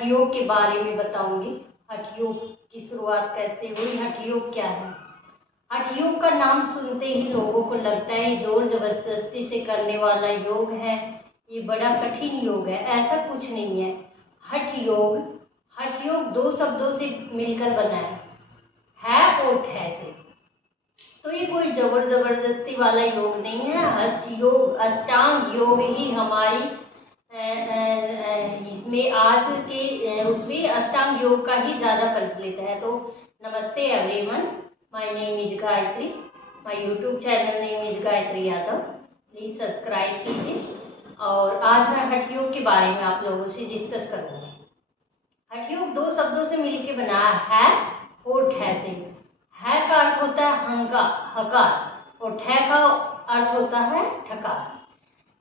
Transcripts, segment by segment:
हठ योग के बारे में बताऊंगी। हठ योग की शुरुआत कैसे हुई, हठ योग क्या है। हठ योग का नाम सुनते ही लोगों को लगता है जोर जबरदस्ती से करने वाला योग है, ये बड़ा कठिन योग है। ऐसा कुछ नहीं है। हठ योग दो शब्दों से मिलकर बना है और ठे से। तो ये कोई जबरदस्ती वाला योग नहीं है। हठ योग अष्टांग योग ही हमारी इसमें आज के उसमें अष्टांग योग का ही ज़्यादा प्रचलित है। तो नमस्ते everyone, my name is Gayatri, my YouTube channel name is Gayatri Yadav. Please subscribe कीजिए। और आज मैं हठ योग के बारे में आप लोगों से डिस्कस करूँगी। हठ योग दो शब्दों से मिलकर बना है और ठे से। है का अर्थ होता है हकार और ठे का अर्थ होता है ठकार।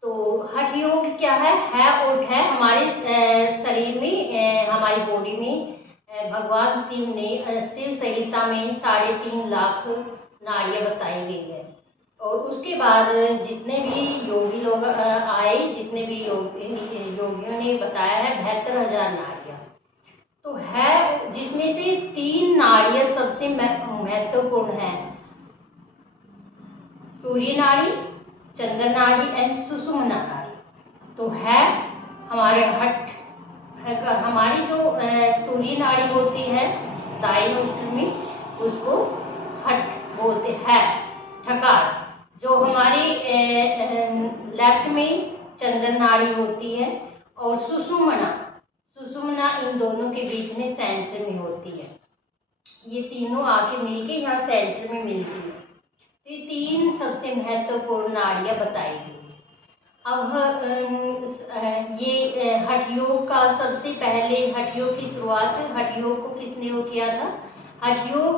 तो हठ योग क्या है और ठे हमारे शरीर में, हमारी बॉडी में भगवान शिव ने शिव संहिता में 3.5 लाख नाड़ियाँ बताई गई है। और उसके बाद जितने भी योगी लोग आए, जितने भी योगियों ने बताया है 72,000 नाड़ियाँ। तो है जिसमें से 3 नाड़ियाँ सबसे महत्वपूर्ण है, सूर्य नाड़ी, चंद्र नाड़ी एंड सुषुम्ना नाड़ी। तो है हमारे हमारी जो सूर्य नाड़ी होती है दाहिने नोस्ट्रल में, उसको हठ बोलते हैं, ठकार। जो हमारी लेफ्ट में चंद्र नाड़ी होती है और सुषुम्ना इन दोनों के बीच में सेंटर में होती है। ये तीनों आके मिलके यहाँ सेंटर में मिलती है। तो ये 3 सबसे महत्वपूर्ण नाड़ियाँ बताई गई। अब ये हठ योग का सबसे पहले हठ योग की शुरुआत, हठ योग को किसने किया था? हठ योग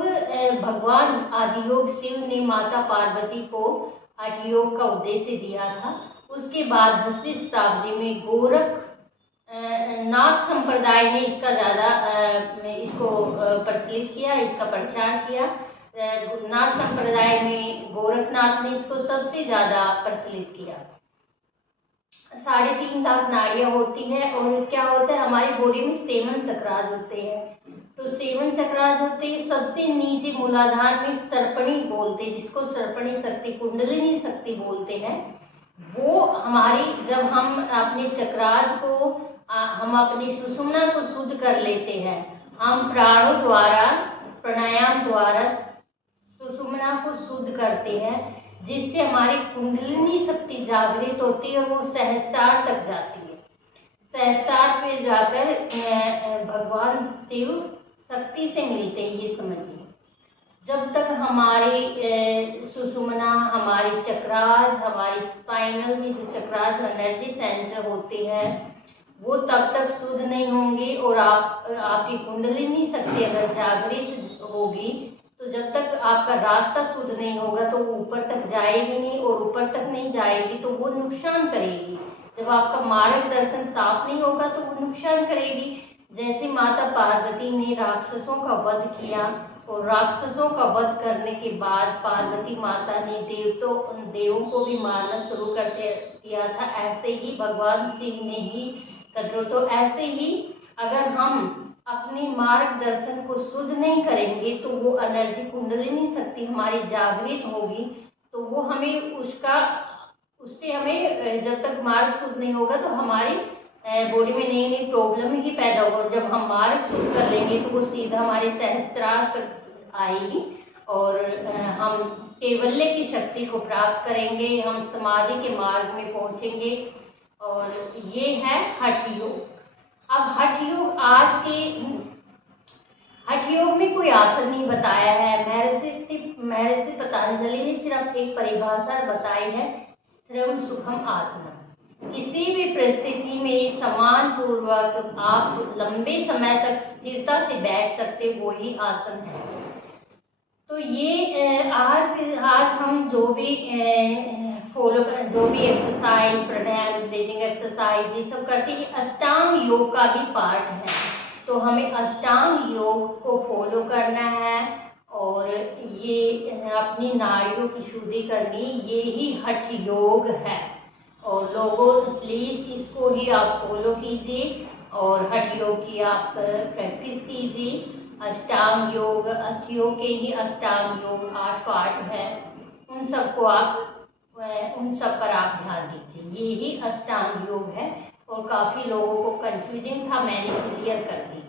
भगवान आदियोग शिव ने माता पार्वती को हठ योग का उद्देश्य दिया था। उसके बाद 10वीं शताब्दी में गोरख नाथ संप्रदाय ने इसका ज़्यादा इसको प्रचलित किया, इसका प्रचार किया। नाथ संप्रदाय में गोरखनाथ ने इसको सबसे ज़्यादा प्रचलित किया। 3.5 लाख नाड़ियाँ होती है। और क्या होता है, हमारी बॉडी में 7 चक्रास होते हैं। तो 7 चक्रास होते हैं। सबसे नीचे मूलाधार में सर्पणी बोलते हैं, जिसको सर्पणी शक्ति, कुंडलिनी शक्ति बोलते हैं। वो हमारी, जब हम अपने चक्रास को हम अपनी सुषुम्ना को शुद्ध कर लेते हैं, हम प्राणों द्वारा, प्राणायाम द्वारा सुषुम्ना को शुद्ध करते हैं, जिससे हमारी कुंडलिनी शक्ति जागृत होती है और वो सहस्त्रार तक जाती है। सहस्त्रार पे जाकर भगवान शिव शक्ति से मिलते हैं, ये समझिए। जब तक हमारी सुषुम्ना, हमारी चक्रास, हमारी स्पाइनल में जो चक्रास, जो एनर्जी सेंटर होते हैं, वो तब तक शुद्ध नहीं होंगे। और आपकी कुंडलिनी शक्ति अगर जागृत होगी, तो जब तक आपका रास्ता शुद्ध नहीं होगा तो वो ऊपर तक जाएगी नहीं, और ऊपर तक नहीं जाएगी तो वो नुकसान करेगी। जब आपका मार्गदर्शन साफ नहीं होगा तो वो नुकसान करेगी। जैसे माता पार्वती ने राक्षसों का वध किया, और राक्षसों का वध करने के बाद पार्वती माता ने देवों को भी मारना शुरू कर दिया था। ऐसे ही भगवान शिव ने ही तो ऐसे ही अगर हम अपने मार्गदर्शन को शुद्ध नहीं करेंगे तो वो एनर्जी, कुंडलिनी शक्ति हमारी जागृत होगी, तो वो हमें उससे हमें, जब तक मार्ग शुद्ध नहीं होगा तो हमारी बॉडी में नई नई प्रॉब्लम ही पैदा होगा। जब हम मार्ग शुद्ध कर लेंगे तो वो सीधा हमारे सहस्त्रार तक आएगी और हम कैवल्य की शक्ति को प्राप्त करेंगे, हम समाधि के मार्ग में पहुंचेंगे। और ये है हठ योग। अब हठ योग, हठ योग में कोई आसन नहीं बताया है। महर्षि पतंजलि ने सिर्फ एक परिभाषा बताई है, स्थिरम सुखम आसन। किसी भी परिस्थिति में समान पूर्वक आप लंबे समय तक स्थिरता से बैठ सकते, वो ही आसन है। तो ये आज हम जो भी फॉलो करें, जो भी एक्सरसाइज, प्राणायाम, ब्रीदिंग एक्सरसाइज, ये सब करते हैं, ये अष्टांग योग का ही पार्ट है। तो हमें अष्टांग योग को फॉलो करना है और ये अपनी नाड़ियों की शुद्धि करनी, ये ही हठ योग है। और लोगों प्लीज़ इसको ही आप फॉलो कीजिए और हठ योग की आप प्रैक्टिस कीजिए। अष्टांग योग, अष्ट योग के ही अष्टांग योग 8 पार्ट है, उन सबको आप उन सब पर आप ध्यान दीजिए। ये ही अष्टांग योग है और काफ़ी लोगों को कंफ्यूजिंग था, मैंने क्लियर कर दी।